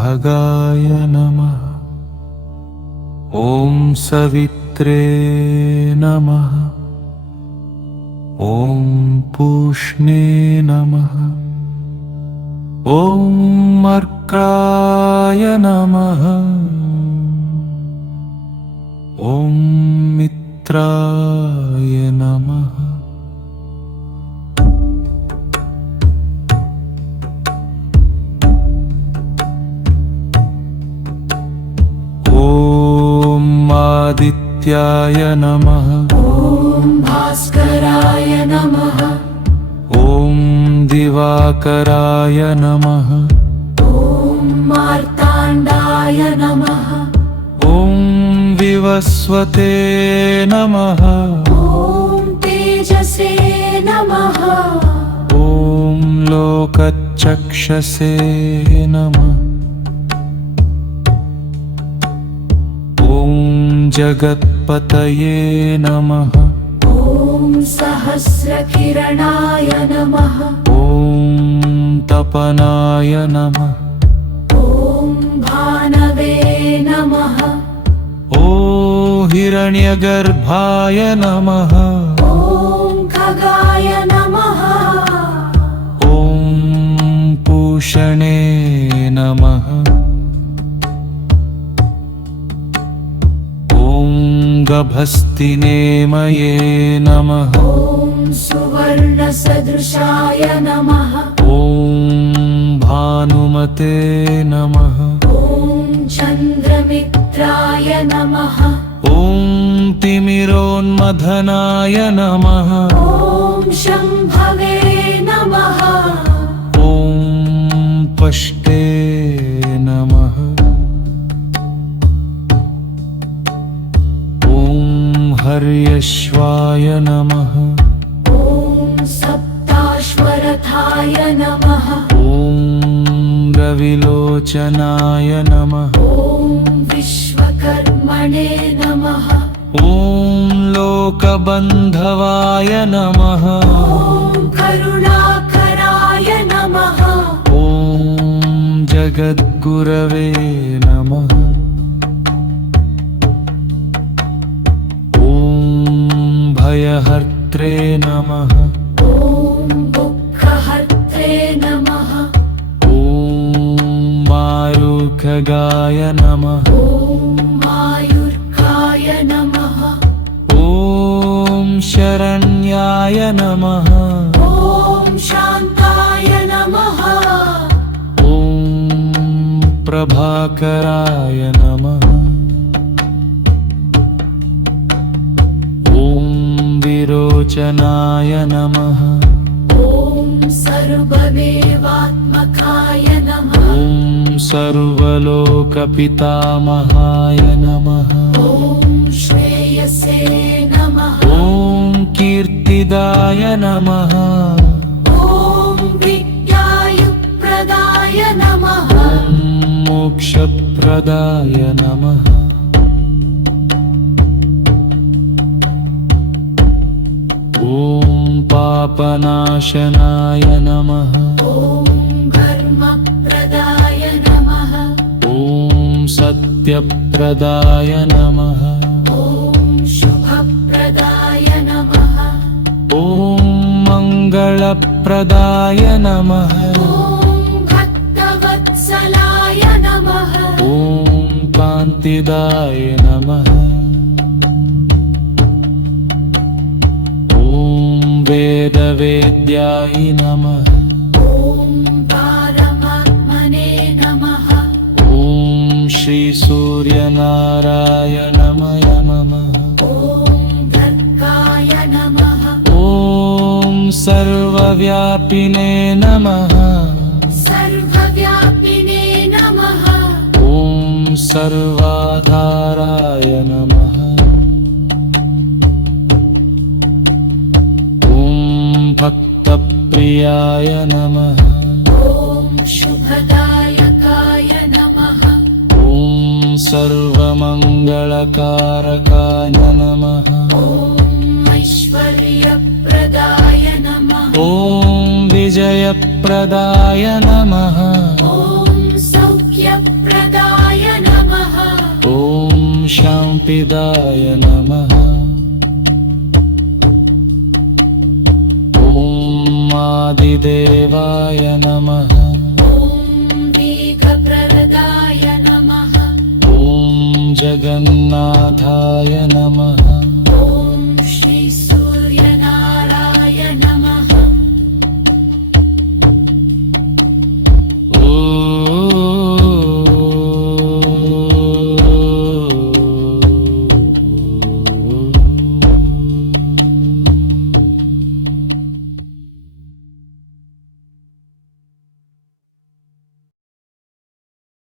भगाय नमः। ॐ सवित्रे नमः। ॐ पूष्णे नमः। ॐ अर्काय नमः। ॐ मित्राय नमः। ॐ आदित्याय नमः। ॐ भास्कराय नमः। ॐ दिवाकराय नमः। ॐ मार्ताण्डाय नमः। ॐ विवस्वते नमः। ॐ तेजसे नमः। ॐ लोकचक्षसे नमः। ॐ जगत्पतये नमः। ॐ सहस्रकिरणाय नमः। ॐ तपनाय नमः। ॐ भानवे नमः। ॐ हिरण्यगर्भाय नमः। ॐ खगाय नमः। ॐ पूषणे नमः। गभस्तिनेमये नमः। ॐ सुवर्णसदृशाय नमः। ॐ भानुमते नमः। ॐ चन्द्रमित्राय नमः। ॐ तिमिरोन्मथनाय नमः। ॐ शम्भवे नमः। ॐ पष्टे नमः। हर्यश्वाय नमः। ॐ सप्ताश्वरथाय नमः। ॐ रविलोचनाय नमः। ॐ विश्वकर्मणे नमः। ॐ लोकबन्धवाय नमः। ॐ करुणाकराय नमः। ॐ जगद्गुरवे नमः। भयहर्त्रे नमः। ॐ दुःखहर्त्रे नमः। ॐ मारुखगाय नमः। ॐ मायुर्काय नमः। ॐ शरण्याय नमः। ॐ शान्ताय नमः। ॐ प्रभाकराय नमः। विरोचनाय नमः। ॐ सर्वदेवात्मकाय नमः। ॐ सर्वलोकपितामहाय नमः। ॐ श्रेयसे नमः। ॐ कीर्तिदाय नमः। ॐ विद्यायुप्रदाय नमः। ॐ मोक्षप्रदाय नमः। ॐ पापनाशनाय नमः। ॐ धर्मप्रदाय नमः। ॐ सत्यप्रदाय नमः। ॐ शुभप्रदाय नमः। ॐ मङ्गलप्रदाय नमः। ॐ भक्तवत्सलाय नमः। ॐ कान्तिदाय नमः। वेदवेद्याय नमः। ॐ पारमात्मने नमः। ॐ श्रीसूर्यनारायणाय नमः। ॐ भर्गाय नमः। ॐ सर्वव्यापिने नमः। सर्वव्यापिने नमः। ॐ सर्वाधाराय नमः। भक्तप्रियाय नमः। ॐ शुभदायकाय नमः। ॐ सर्वमङ्गलकारकाय नमः। ॐ ऐश्वर्यप्रदाय नमः। ॐ विजयप्रदाय नमः। ॐ सौख्यप्रदाय संपिदाय नमः ॐ आदिदेवाय नमः ॐ मेघप्रदाय नमः ॐ जगन्नाथाय नमः